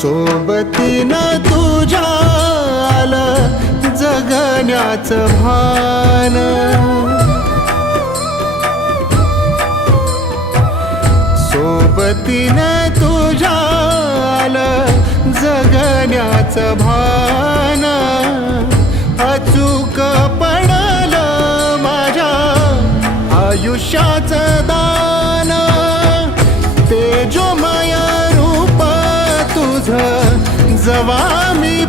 सोबतीनं तुझ्या आलं जगण्याचं भान, सोबतीनं तुझ्या आलं जगण्याचं भान, अचूक पडलं माझ्या आयुष्याचं दान, तेजोमय रूप तुझं जवा मी